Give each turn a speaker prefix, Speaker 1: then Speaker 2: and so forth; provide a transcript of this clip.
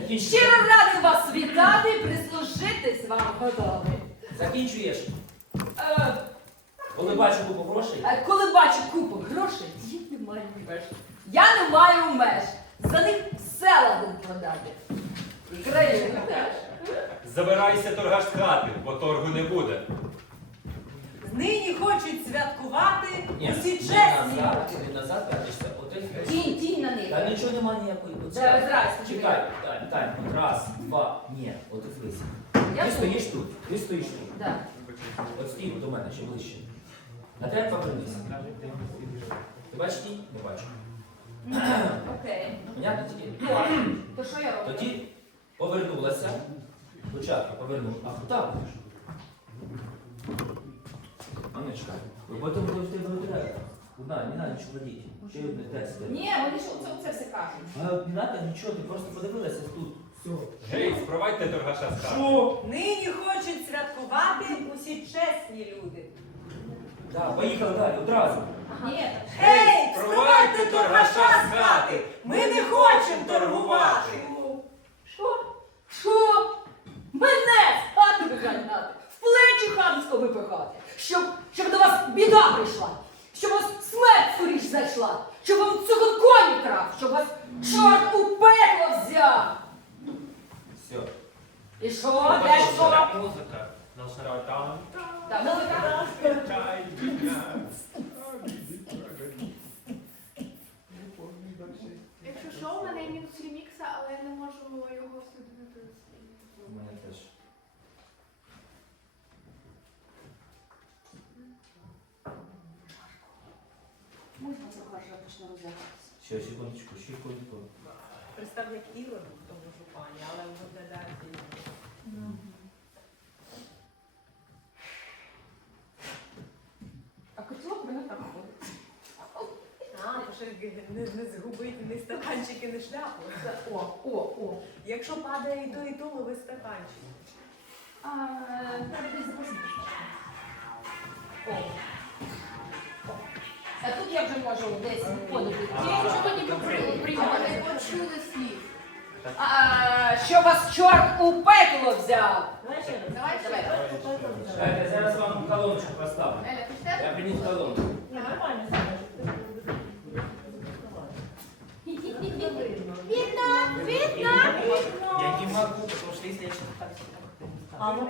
Speaker 1: Щиро радий вас вітати, прислужитись вам готовий.
Speaker 2: Закінчуєш. Коли бачу купу грошей.
Speaker 1: Коли бачу купу грошей, я не маю меж. Я не маю меж. За них села буду продати. І країну теж.
Speaker 3: Забирайся, торгаш, з хати, бо торгу не буде.
Speaker 4: Нині хочуть святкувати усі чесні.
Speaker 2: Ти назад катишся.
Speaker 1: Тінь на них.
Speaker 2: Та нічого нема ніякої. Чекай. Тайм. Раз, два. Ні, от і флись. Ти стоїш тут. Ти стоїш тут.
Speaker 1: Да.
Speaker 2: От стій до мене, ще ближче. На тебе повернися. Ти бачиш ні? Не бачу.
Speaker 1: Окей.
Speaker 2: Понятно тоді?
Speaker 1: То що я роблю?
Speaker 2: Тоді повернулася. Спочатку повернула. А куди будеш? Анечка, ви потім будете вибирати. Не треба нічого кладіть. Ще й одне тест.
Speaker 1: Ні, вони ж це все кажуть.
Speaker 2: Не треба нічого, ти просто подивилася тут. Все.
Speaker 3: Гей, спровадьте торгаша з хати.
Speaker 2: Що?
Speaker 4: Нині хочуть святкувати усі чесні люди.
Speaker 2: Так, поїхали далі, одразу.
Speaker 1: Ні.
Speaker 4: Гей, спровадьте торгаша з хати! Ми не хочемо торгувати!
Speaker 1: Що? Мене з хати виганяти, в плечі хамсько випихати, щоб до вас біда прийшла, щоб вас смерть скоріш зайшла, щоб вам цього коні крав, щоб вас чорт у пекло взяв.
Speaker 2: Все.
Speaker 1: І що? Де що?
Speaker 3: Музика.
Speaker 1: Так, музика.
Speaker 5: Якщо що, у мене є мінус ремікса, але я не можу його сюди не привезти.
Speaker 2: У мене теж.
Speaker 1: Можна трохи почне роздягатися.
Speaker 2: Ще, секундочку.
Speaker 4: Представ як Ірод в тому жупані, але виглядає дивно.
Speaker 1: А котілок мене так ходить.
Speaker 4: Ще не згубити ні стаканчики, ні шляпу.
Speaker 1: О.
Speaker 4: Якщо падає і то лови стаканчик.
Speaker 1: Треба десь запасити. А тут я вже можу десь входити. Чого ніби приймати?
Speaker 5: Не почули слів.
Speaker 1: Що вас чорт у пекло взяв?
Speaker 5: Давай.
Speaker 2: Я зараз вам колоночку поставлю.
Speaker 5: Еля, ти ж
Speaker 2: Я приніс колонку.
Speaker 1: Видно.
Speaker 2: Я не могу, потому что если я сейчас